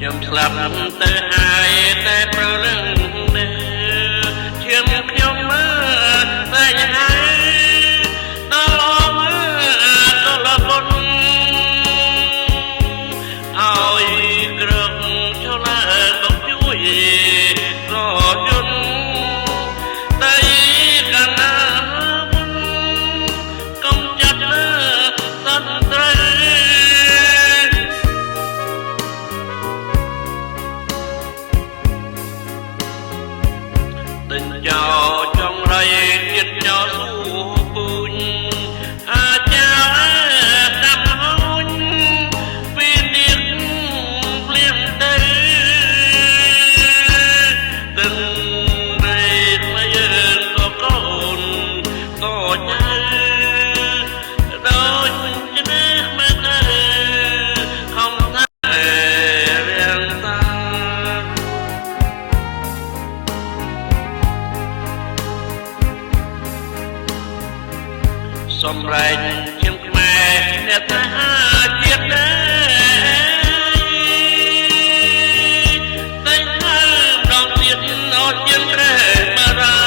ខ្ញុំស្លាប់ទៅហើយតែប្រលឹងនៅឈាមខ្ញុំមើលតែហើយដល់មើលក៏លបុនឲ្យក្រឹកចលាមកជួយរយន្តតែកាលណាមុនកុំចាត់សន្ត្រីទិញចោចងរៃទៀតចោស៊ូពូញអាចចាតាមហូនពេលទៀតភ្លៀងទៅទិញរៃមកយើងក៏កូនក៏ចៅដូចជាមកទៅខំតែរៀងតាសម្រែងជាខ្មែរអ្នកថាជាតិដែរតែហើមដងទៀតអត់ជាត្រេះបារា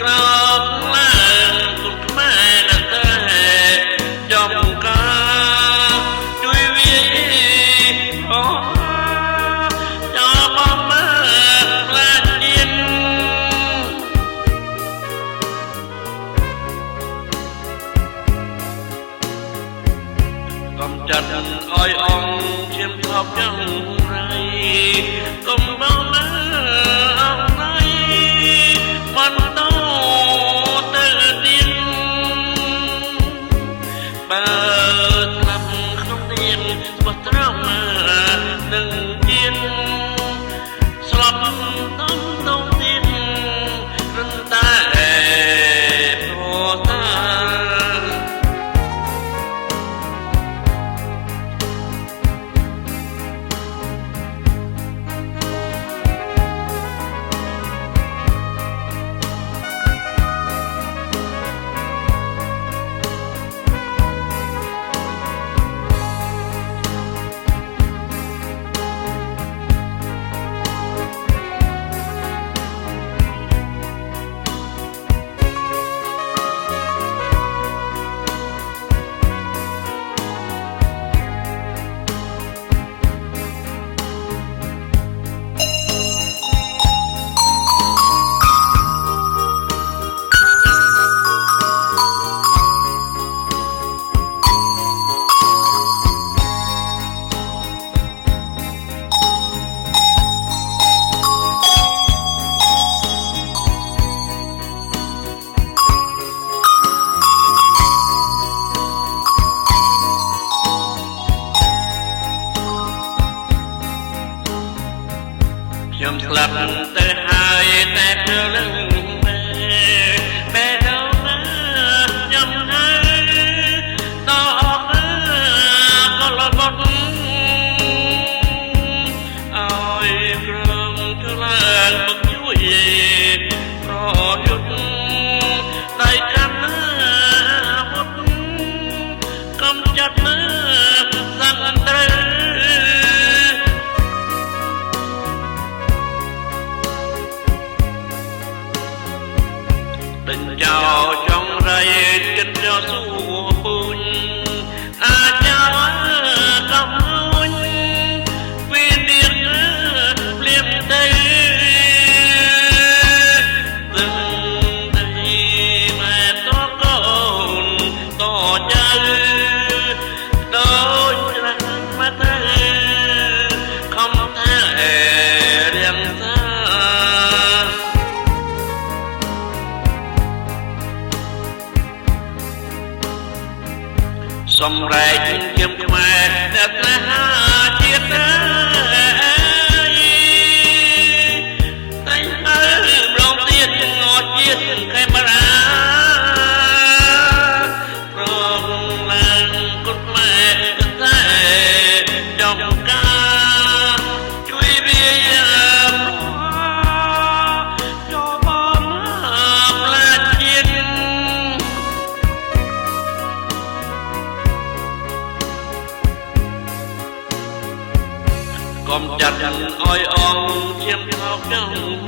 ក្រោកឡើងគុំខ្មែរណាស់តែចំការជួយវាអូចាំមកមើលផ្លាច់ទៀនកុំចាត់ឲ្យអងឈាមថប់យ៉ាងไรកុំមកមើលអងណៃមិនតោទៅទៀតបើស្លាប់ក្នុងទៀនស្បត្រង់នឹងទៀនស្លាប់តំនងទៀនរំតែព្រោះតាខ្ញុំស្លាប់ទៅហើយតែព្រលឹងបែដល់ណាខ្ញុំហើយដល់ក៏លបុនឲ្យក្រឹងចលាមកជួយរយន្តដៃកាន់ណាមុតកុំចាត់មើលសន្ត្រីទិញចោចងរៃចិត្តចោស៊ូពូញអាចចាកំរួញពេលទៀតភ្លៀងទៅទិញដីម៉ែតកូនតចៅដូចច្រាស់មកទៅខំតែរៀងតាសម្រែងជាខ្មែរអ្នកថាជាតិដែរតែហើមដងទៀតងអត់ជាតិខេបរាប្រងឡើងគុណខ្មែរតែចំការជួយវាចូលបងផ្លាច់ជាតិ ។ កំចាត់អយអងឈាមថោកចង់